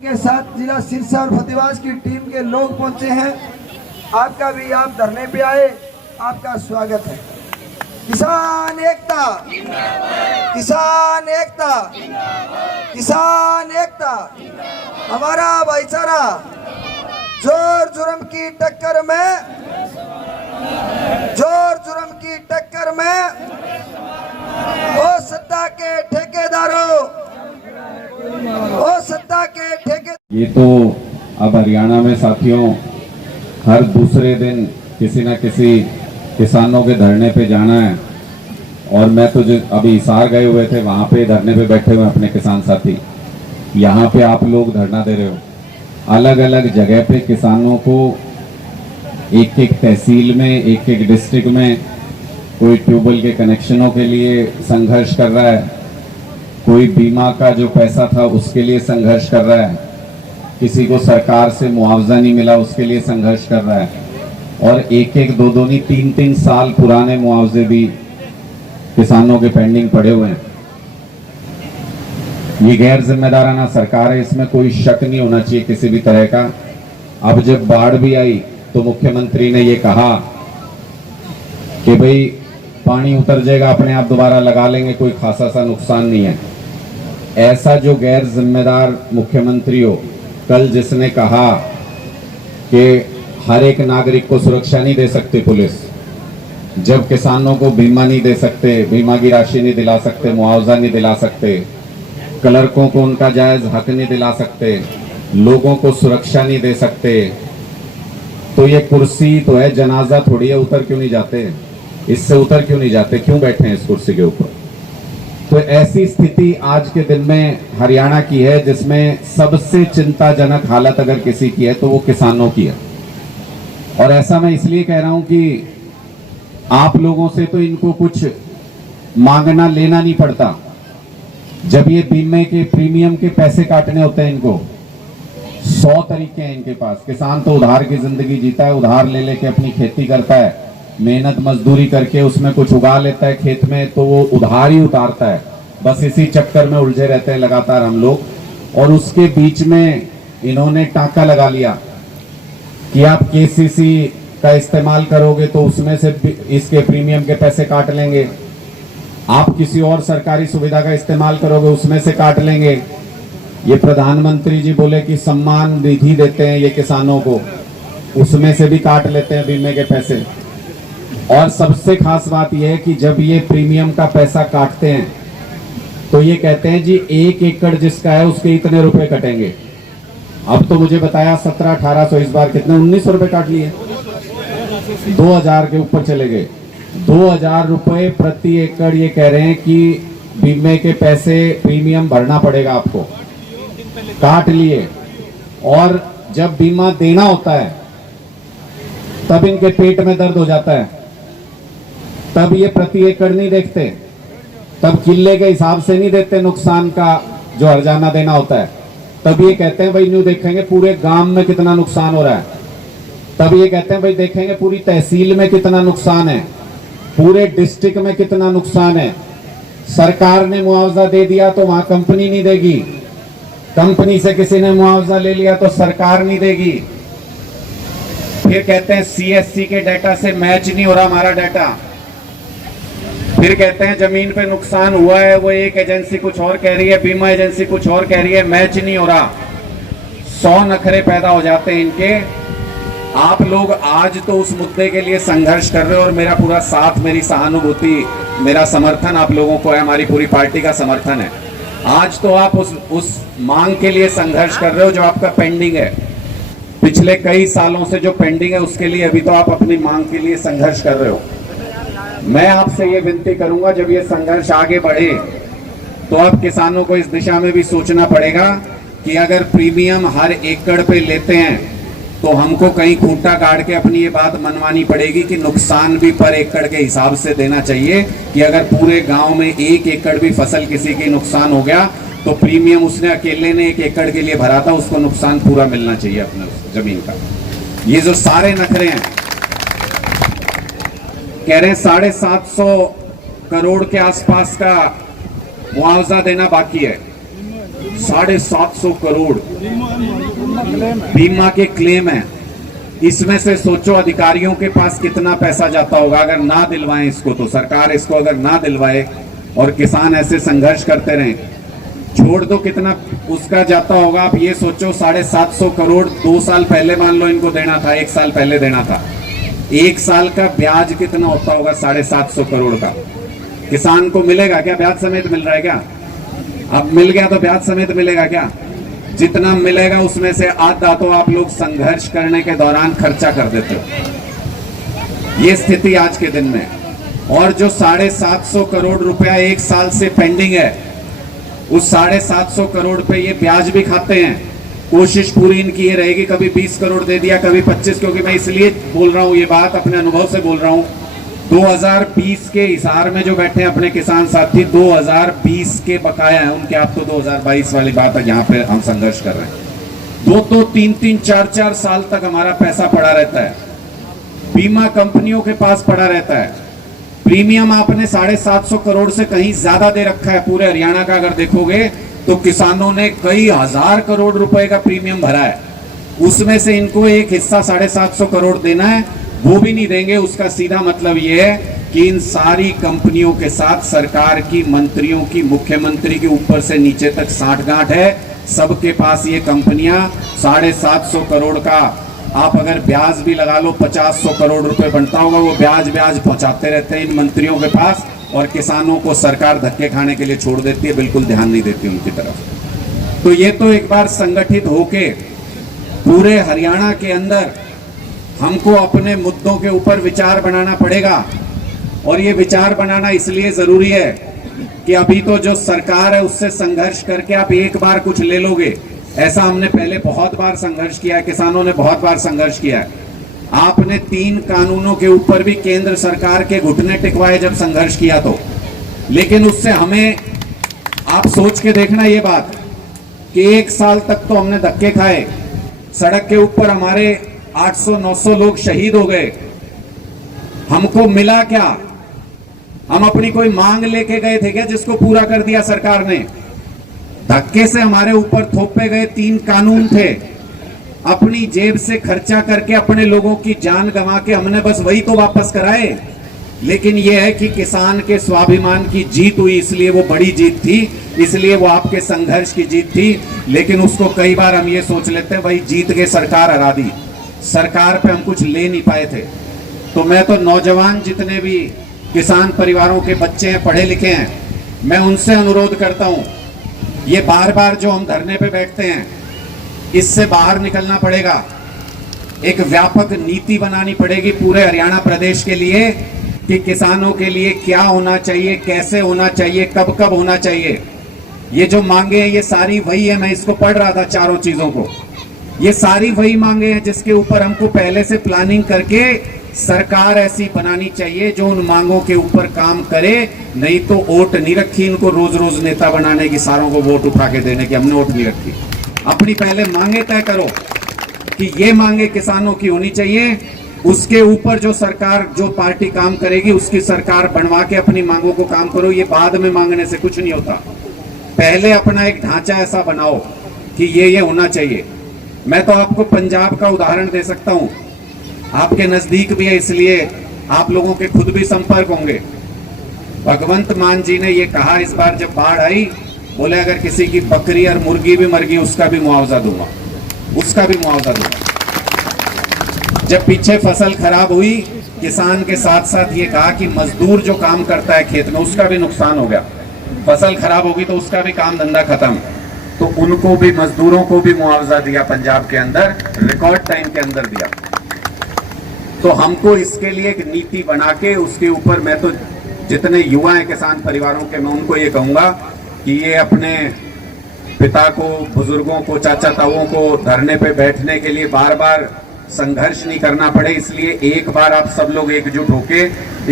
के साथ जिला सिरसा और फतेहाबाद की टीम के लोग पहुंचे हैं। आपका भी, आप धरने पे आए, आपका स्वागत है। किसान एकता, किसान एकता, किसान एकता, हमारा भाईचारा। जोर जुर्म की टक्कर में, जोर जुर्म की टक्कर में ओ सत्ता के ठेकेदारों, ओ सत्ता के ठेके। ये तो अब हरियाणा में साथियों हर दूसरे दिन किसी न किसी किसानों के धरने पे जाना है। और मैं तो जो अभी हिसार गए हुए थे वहाँ पे धरने पे बैठे हुए अपने किसान साथी, यहाँ पे आप लोग धरना दे रहे हो। अलग अलग जगह पे किसानों को एक एक तहसील में, एक एक डिस्ट्रिक्ट में कोई ट्यूबवेल के कनेक्शनों के लिए संघर्ष कर रहा है, कोई बीमा का जो पैसा था उसके लिए संघर्ष कर रहा है, किसी को सरकार से मुआवजा नहीं मिला उसके लिए संघर्ष कर रहा है। और एक एक दो दो नहीं 3-3 साल पुराने मुआवजे भी किसानों के पेंडिंग पड़े हुए हैं। ये गैर जिम्मेदाराना सरकार है, इसमें कोई शक नहीं होना चाहिए किसी भी तरह का। अब जब बाढ़ भी आई तो मुख्यमंत्री ने ये कहा कि भाई पानी उतर जाएगा, अपने आप दोबारा लगा लेंगे, कोई खासा सा नुकसान नहीं है। ऐसा जो गैर जिम्मेदार मुख्यमंत्री हो, कल जिसने कहा कि हर एक नागरिक को सुरक्षा नहीं दे सकती पुलिस, जब किसानों को बीमा नहीं दे सकते, बीमा की राशि नहीं दिला सकते, मुआवजा नहीं दिला सकते, क्लर्कों को उनका जायज हक नहीं दिला सकते, लोगों को सुरक्षा नहीं दे सकते, तो ये कुर्सी तो है, जनाजा थोड़ी है, उतर क्यों नहीं जाते, इससे उतर क्यों नहीं जाते, क्यों बैठे हैं इस कुर्सी के ऊपर। तो ऐसी स्थिति आज के दिन में हरियाणा की है जिसमें सबसे चिंताजनक हालत अगर किसी की है तो वो किसानों की है। और ऐसा मैं इसलिए कह रहा हूं कि आप लोगों से तो इनको कुछ मांगना लेना नहीं पड़ता। जब ये बीमे के प्रीमियम के पैसे काटने होते हैं, इनको 100 तरीके हैं इनके पास। किसान तो उधार की जिंदगी जीता है, उधार ले लेके अपनी खेती करता है, मेहनत मजदूरी करके उसमें कुछ उगा लेता है खेत में, तो वो उधार ही उतारता है। बस इसी चक्कर में उलझे रहते हैं लगातार हम लोग। और उसके बीच में इन्होंने टांका लगा लिया कि आप केसीसी का इस्तेमाल करोगे तो उसमें से इसके प्रीमियम के पैसे काट लेंगे, आप किसी और सरकारी सुविधा का इस्तेमाल करोगे उसमें से काट लेंगे। ये प्रधानमंत्री जी बोले कि सम्मान निधि देते हैं ये किसानों को, उसमें से भी काट लेते हैं बीमे के पैसे। और सबसे खास बात यह है कि जब ये प्रीमियम का पैसा काटते हैं तो ये कहते हैं जी 1 एकड़ जिसका है उसके इतने रुपए कटेंगे। अब तो मुझे बताया 1700-1800, इस बार कितने 1900 रुपए काट लिए, 2000 के ऊपर चले गए। 2000 रुपए प्रति एकड़ ये कह रहे हैं कि बीमे के पैसे प्रीमियम भरना पड़ेगा आपको, काट लिए। और जब बीमा देना होता है तब इनके पेट में दर्द हो जाता है, तब ये प्रति एकड़ नहीं देखते, तब किले के हिसाब से नहीं देते नुकसान का जो हर्जाना देना होता है। तब ये कहते हैं भाई न्यू देखेंगे पूरे गांव में कितना नुकसान हो रहा है, तब ये कहते हैं भाई देखेंगे पूरी तहसील में कितना नुकसान है, पूरे डिस्ट्रिक्ट में कितना नुकसान है। सरकार ने मुआवजा दे दिया तो वहां कंपनी नहीं देगी, कंपनी से किसी ने मुआवजा ले लिया तो सरकार नहीं देगी। फिर कहते हैं सीएससी के डाटा से मैच नहीं हो रहा हमारा डाटा, फिर कहते हैं जमीन पे नुकसान हुआ है, वो एक एजेंसी कुछ और कह रही है, बीमा एजेंसी कुछ और कह रही है, मैच नहीं हो रहा। 100 नखरे पैदा हो जाते हैं इनके। आप लोग आज तो उस मुद्दे के लिए संघर्ष कर रहे हो और मेरा पूरा साथ, मेरी सहानुभूति, मेरा समर्थन आप लोगों को है, हमारी पूरी पार्टी का समर्थन है। आज तो आप उस मांग के लिए संघर्ष कर रहे हो जो आपका पेंडिंग है, पिछले कई सालों से जो पेंडिंग है उसके लिए अभी तो आप अपनी मांग के लिए संघर्ष कर रहे हो। मैं आपसे ये विनती करूंगा जब ये संघर्ष आगे बढ़े तो आप किसानों को इस दिशा में भी सोचना पड़ेगा कि अगर प्रीमियम हर एकड़ पे लेते हैं तो हमको कहीं खूंटा गाड़ के अपनी ये बात मनवानी पड़ेगी कि नुकसान भी पर एकड़ के हिसाब से देना चाहिए, कि अगर पूरे गांव में 1 एकड़ भी फसल किसी की नुकसान हो गया तो प्रीमियम उसने अकेले ने 1 एकड़ के लिए भरा था, उसको नुकसान पूरा मिलना चाहिए अपने जमीन का। ये जो सारे नखरे हैं, कह रहे हैं 750 करोड़ के आसपास का मुआवजा देना बाकी है, 750 करोड़ बीमा के क्लेम है। इसमें से सोचो अधिकारियों के पास कितना पैसा जाता होगा अगर ना दिलवाएं इसको, तो सरकार इसको अगर ना दिलवाए और किसान ऐसे संघर्ष करते रहें, छोड़ दो कितना उसका जाता होगा। आप ये सोचो 750 करोड़ 2 साल पहले मान लो इनको देना था, 1 साल पहले देना था, 1 साल का ब्याज कितना होता होगा 750 करोड़ का। किसान को मिलेगा क्या? ब्याज समेत मिल रहा है क्या? अब मिल गया तो ब्याज समेत मिलेगा क्या? जितना मिलेगा उसमें से आधा तो आप लोग संघर्ष करने के दौरान खर्चा कर देते हो। ये स्थिति आज के दिन में। और जो 750 करोड़ रुपया 1 साल से पेंडिंग है, उस 750 करोड़ पे ये ब्याज भी खाते हैं। कोशिश पूरी इनकी ये रहेगी कभी 20 करोड़ दे दिया, कभी 25, क्योंकि मैं इसलिए बोल रहा हूं, ये बात अपने अनुभव से बोल रहा हूं। 2020 के हिसार में जो बैठे हैं अपने किसान साथी, 2020 के बकाया है उनके। आप तो 2022 वाली बात है, यहाँ पे हम संघर्ष कर रहे हैं। 2-2, 3-3, 4-4 साल तक हमारा पैसा पड़ा रहता है, बीमा कंपनियों के पास पड़ा रहता है। प्रीमियम आपने 750 करोड़ से कहीं ज्यादा दे रखा है। पूरे हरियाणा का अगर देखोगे तो किसानों ने कई हजार करोड़ रुपए का प्रीमियम भरा है, उसमें से इनको एक हिस्सा 750 करोड़ देना है, वो भी नहीं देंगे। उसका सीधा मतलब ये है कि इन सारी कंपनियों के साथ सरकार की, मंत्रियों की, मुख्यमंत्री के ऊपर से नीचे तक साठगांठ है। सबके पास ये कंपनियां 750 करोड़ का, आप अगर ब्याज भी लगा लो 50-100 करोड़ रुपए बनता होगा, वो ब्याज पहुंचाते रहते हैं इन मंत्रियों के पास, और किसानों को सरकार धक्के खाने के लिए छोड़ देती है, बिल्कुल ध्यान नहीं देती उनकी तरफ। तो ये तो एक बार संगठित होके पूरे हरियाणा के अंदर हमको अपने मुद्दों के ऊपर विचार बनाना पड़ेगा। और ये विचार बनाना इसलिए जरूरी है कि अभी तो जो सरकार है उससे संघर्ष करके आप एक बार कुछ ले लोगे, ऐसा हमने पहले बहुत बार संघर्ष किया है, किसानों ने बहुत बार संघर्ष किया है। आपने 3 कानूनों के ऊपर भी केंद्र सरकार के घुटने टिकवाए जब संघर्ष किया तो, लेकिन उससे हमें, आप सोच के देखना ये बात कि 1 साल तक तो हमने धक्के खाए, सड़क के ऊपर हमारे 800-900 लोग शहीद हो गए। हमको मिला क्या? हम अपनी कोई मांग लेके गए थे क्या जिसको पूरा कर दिया सरकार ने? धक्के से हमारे ऊपर थोपे गए 3 कानून थे, अपनी जेब से खर्चा करके अपने लोगों की जान गंवा के हमने बस वही तो वापस कराए। लेकिन यह है कि किसान के स्वाभिमान की जीत हुई, इसलिए वो बड़ी जीत थी, इसलिए वो आपके संघर्ष की जीत थी। लेकिन उसको कई बार हम ये सोच लेते हैं भाई जीत के सरकार हरा दी, सरकार पे हम कुछ ले नहीं पाए थे। तो मैं तो नौजवान जितने भी किसान परिवारों के बच्चे हैं, पढ़े लिखे हैं, मैं उनसे अनुरोध करता हूं, ये बार बार जो हम धरने पे बैठते हैं इससे बाहर निकलना पड़ेगा। एक व्यापक नीति बनानी पड़ेगी पूरे हरियाणा प्रदेश के लिए कि किसानों के लिए क्या होना चाहिए, कैसे होना चाहिए, कब कब होना चाहिए। ये जो मांगे हैं ये सारी वही है, मैं इसको पढ़ रहा था चारों चीजों को, ये सारी वही मांगे हैं जिसके ऊपर हमको पहले से प्लानिंग करके सरकार ऐसी बनानी चाहिए जो उन मांगों के ऊपर काम करे। नहीं तो वोट नहीं रखी इनको रोज रोज नेता बनाने की, सारों को वोट उठा के देने की, हमने वोट नहीं रखी। अपनी पहले मांगे तय करो कि ये मांगे किसानों की होनी चाहिए, उसके ऊपर जो सरकार, जो पार्टी काम करेगी उसकी सरकार बनवा के अपनी मांगों को काम करो। ये बाद में मांगने से कुछ नहीं होता, पहले अपना एक ढांचा ऐसा बनाओ कि ये होना चाहिए। मैं तो आपको पंजाब का उदाहरण दे सकता हूं, आपके नजदीक भी है इसलिए आप लोगों के खुद भी संपर्क होंगे। भगवंत मान जी ने ये कहा इस बार जब बाढ़ आई, बोले अगर किसी की बकरी और मुर्गी भी मर गई उसका भी मुआवजा दूंगा, उसका भी मुआवजा दूंगा। जब पीछे फसल खराब हुई, किसान के साथ साथ ये कहा कि मजदूर जो काम करता है खेत में उसका भी नुकसान हो गया, फसल खराब होगी तो उसका भी काम धंधा खत्म, तो उनको भी, मजदूरों को भी मुआवजा दिया पंजाब के अंदर, रिकॉर्ड टाइम के अंदर दिया। तो हमको इसके लिए एक नीति बना के उसके ऊपर, मैं तो जितने युवा हैं किसान परिवारों के, मैं उनको ये कहूंगा कि ये अपने पिता को, बुजुर्गों को, चाचा ताऊओं को धरने पे बैठने के लिए बार बार संघर्ष नहीं करना पड़े, इसलिए एक बार आप सब लोग एकजुट होके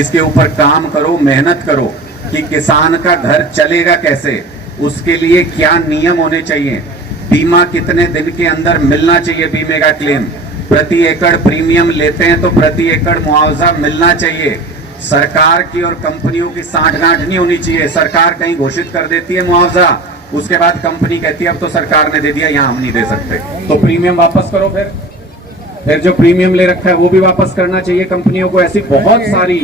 इसके ऊपर काम करो, मेहनत करो कि किसान का घर चलेगा कैसे, उसके लिए क्या नियम होने चाहिए, बीमा कितने दिन के अंदर मिलना चाहिए, बीमे का क्लेम, प्रति एकड़ प्रीमियम लेते हैं तो प्रति एकड़ मुआवजा मिलना चाहिए। सरकार की और कंपनियों की सांठगांठ नहीं होनी चाहिए। सरकार कहीं घोषित कर देती है मुआवजा, उसके बाद कंपनी कहती है अब तो सरकार ने दे दिया, यहाँ हम नहीं दे सकते, तो प्रीमियम वापस करो। फिर जो प्रीमियम ले रखा है वो भी वापस करना चाहिए कंपनियों को। ऐसी बहुत सारी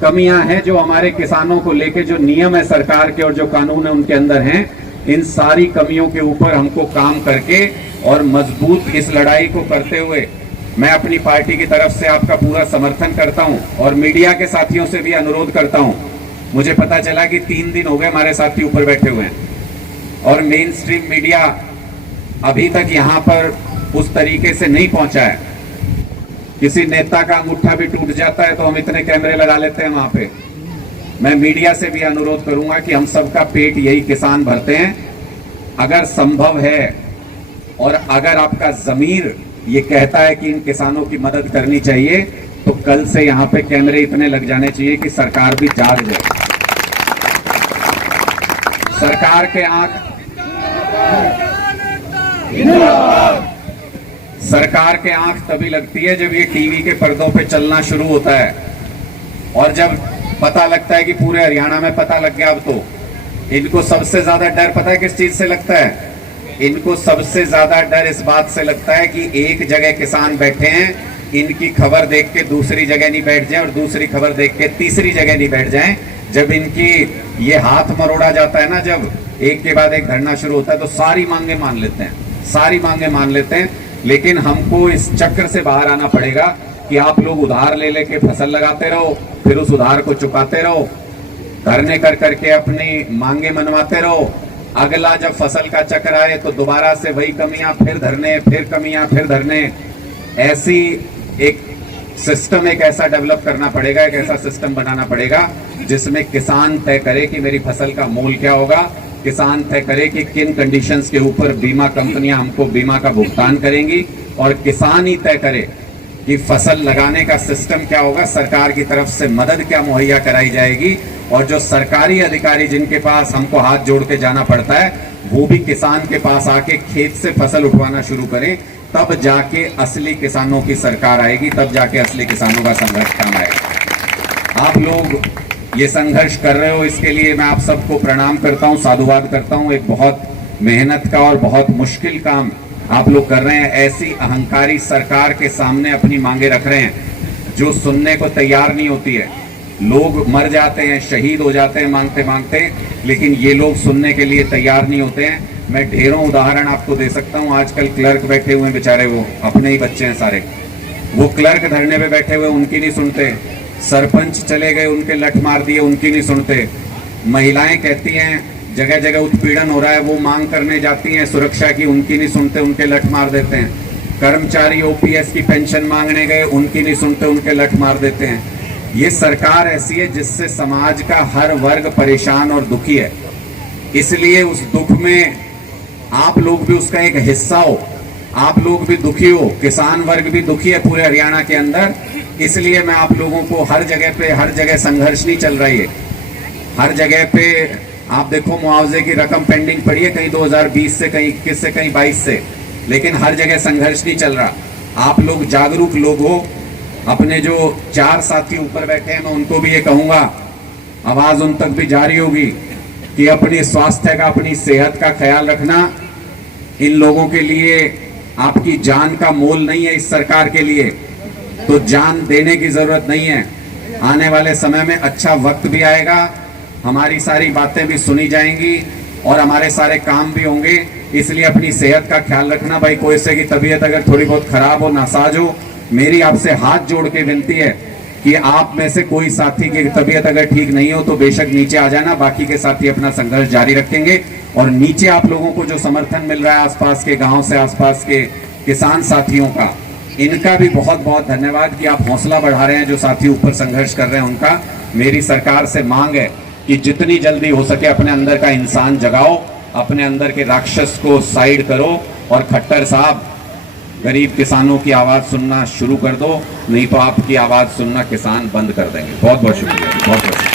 कमियां हैं जो हमारे किसानों को लेके, जो नियम है सरकार के और जो कानून है उनके अंदर हैं, इन सारी कमियों के ऊपर हमको काम करके और मजबूत इस लड़ाई को करते हुए मैं अपनी पार्टी की तरफ से आपका पूरा समर्थन करता हूं और मीडिया के साथियों से भी अनुरोध करता हूं। मुझे पता चला कि 3 दिन हो गए हमारे साथी ऊपर बैठे हुए हैं और मेन स्ट्रीम मीडिया अभी तक यहां पर उस तरीके से नहीं पहुंचा है। किसी नेता का अंगूठा भी टूट जाता है तो हम इतने कैमरे लगा लेते हैं वहां पे। मैं मीडिया से भी अनुरोध करूंगा कि हम सबका पेट यही किसान भरते हैं। अगर संभव है और अगर आपका ज़मीर ये कहता है कि इन किसानों की मदद करनी चाहिए, तो कल से यहाँ पे कैमरे इतने लग जाने चाहिए कि सरकार भी जाग जाए। सरकार के आंख तभी लगती है जब ये टीवी के पर्दों पे चलना शुरू होता है और जब पता लगता है कि पूरे हरियाणा में पता लग गया। अब तो इनको सबसे ज्यादा डर पता है किस चीज से लगता है? इनको सबसे ज्यादा डर इस बात से लगता है कि एक जगह किसान बैठे हैं, इनकी खबर देख के दूसरी जगह नहीं बैठ जाए और दूसरी खबर देख के तीसरी जगह नहीं बैठ जाए। जब इनकी ये हाथ मरोड़ा जाता है ना, जब एक के बाद एक धरना शुरू होता है तो सारी मांगे मान लेते हैं। लेकिन हमको इस चक्र से बाहर आना पड़ेगा कि आप लोग उधार ले लेके फसल लगाते रहो, फिर उस उधार को चुकाते रहो, धरने कर करके अपनी मांगे मनवाते रहो। अगला जब फसल का चक्र आए तो दोबारा से वही कमियां, फिर धरने, फिर कमियां, फिर धरने। ऐसी एक सिस्टम एक ऐसा डेवलप करना पड़ेगा, एक ऐसा सिस्टम बनाना पड़ेगा जिसमें किसान तय करे कि मेरी फसल का मूल्य क्या होगा, किसान तय करे कि किन कंडीशंस के ऊपर बीमा कंपनियां हमको बीमा का भुगतान करेंगी और किसान ही तय करे कि फसल लगाने का सिस्टम क्या होगा, सरकार की तरफ से मदद क्या मुहैया कराई जाएगी। और जो सरकारी अधिकारी जिनके पास हमको हाथ जोड़ के जाना पड़ता है, वो भी किसान के पास आके खेत से फसल उठवाना शुरू करें, तब जाके असली किसानों की सरकार आएगी, तब जाके असली किसानों का संघर्ष काम आएगा। आप लोग ये संघर्ष कर रहे हो, इसके लिए मैं आप सबको प्रणाम करता हूँ, साधुवाद करता हूँ। एक बहुत मेहनत का और बहुत मुश्किल काम आप लोग कर रहे हैं। ऐसी अहंकारी सरकार के सामने अपनी मांगे रख रहे हैं जो सुनने को तैयार नहीं होती है। लोग मर जाते हैं, शहीद हो जाते हैं मांगते मांगते, लेकिन ये लोग सुनने के लिए तैयार नहीं होते हैं। मैं ढेरों उदाहरण आपको दे सकता हूँ। आजकल क्लर्क बैठे हुए हैं बेचारे, वो अपने ही बच्चे हैं सारे, वो क्लर्क धरने पे बैठे हुए, उनकी नहीं सुनते। सरपंच चले गए, उनके लठ मार दिए, उनकी नहीं सुनते। महिलाएं कहती हैं जगह जगह उत्पीड़न हो रहा है, वो मांग करने जाती हैं सुरक्षा की, उनकी नहीं सुनते, उनके लठ मार देते हैं। कर्मचारी ओपीएस की पेंशन मांगने गए, उनकी नहीं सुनते, उनके लठ मार देते हैं। ये सरकार ऐसी है जिससे समाज का हर वर्ग परेशान और दुखी है। इसलिए उस दुख में आप लोग भी उसका एक हिस्सा हो, आप लोग भी दुखी हो, किसान वर्ग भी दुखी है पूरे हरियाणा के अंदर। इसलिए मैं आप लोगों को हर जगह संघर्ष नहीं चल रही है। हर जगह पे आप देखो मुआवजे की रकम पेंडिंग पड़ी है, कहीं 2020 से, कहीं 21 से, कहीं 22 से, लेकिन हर जगह संघर्ष नहीं चल रहा। आप लोग जागरूक लोग हो। अपने जो 4 साथी ऊपर बैठे हैं, मैं उनको भी ये कहूंगा, आवाज उन तक भी जारी होगी कि अपने स्वास्थ्य का, अपनी सेहत का ख्याल रखना। इन लोगों के लिए आपकी जान का मोल नहीं है, इस सरकार के लिए तो जान देने की जरूरत नहीं है। आने वाले समय में अच्छा वक्त भी आएगा, हमारी सारी बातें भी सुनी जाएंगी और हमारे सारे काम भी होंगे। इसलिए अपनी सेहत का ख्याल रखना। भाई कोई से की तबीयत अगर थोड़ी बहुत खराब हो, नासाज हो, मेरी आपसे हाथ जोड़ के विनती है कि आप में से कोई साथी की तबीयत अगर ठीक नहीं हो तो बेशक नीचे आ जाना। बाकी के साथी अपना संघर्ष जारी रखेंगे और नीचे आप लोगों को जो समर्थन मिल रहा है आसपास के गांव से, आसपास के किसान साथियों का, इनका भी बहुत बहुत धन्यवाद कि आप हौसला बढ़ा रहे हैं। जो साथी ऊपर संघर्ष कर रहे हैं उनका मेरी सरकार से मांग है कि जितनी जल्दी हो सके अपने अंदर का इंसान जगाओ, अपने अंदर के राक्षस को साइड करो और खट्टर साहब गरीब किसानों की आवाज सुनना शुरू कर दो, नहीं तो आपकी आवाज सुनना किसान बंद कर देंगे। बहुत बहुत शुक्रिया, बहुत बहुत शुक्रिया।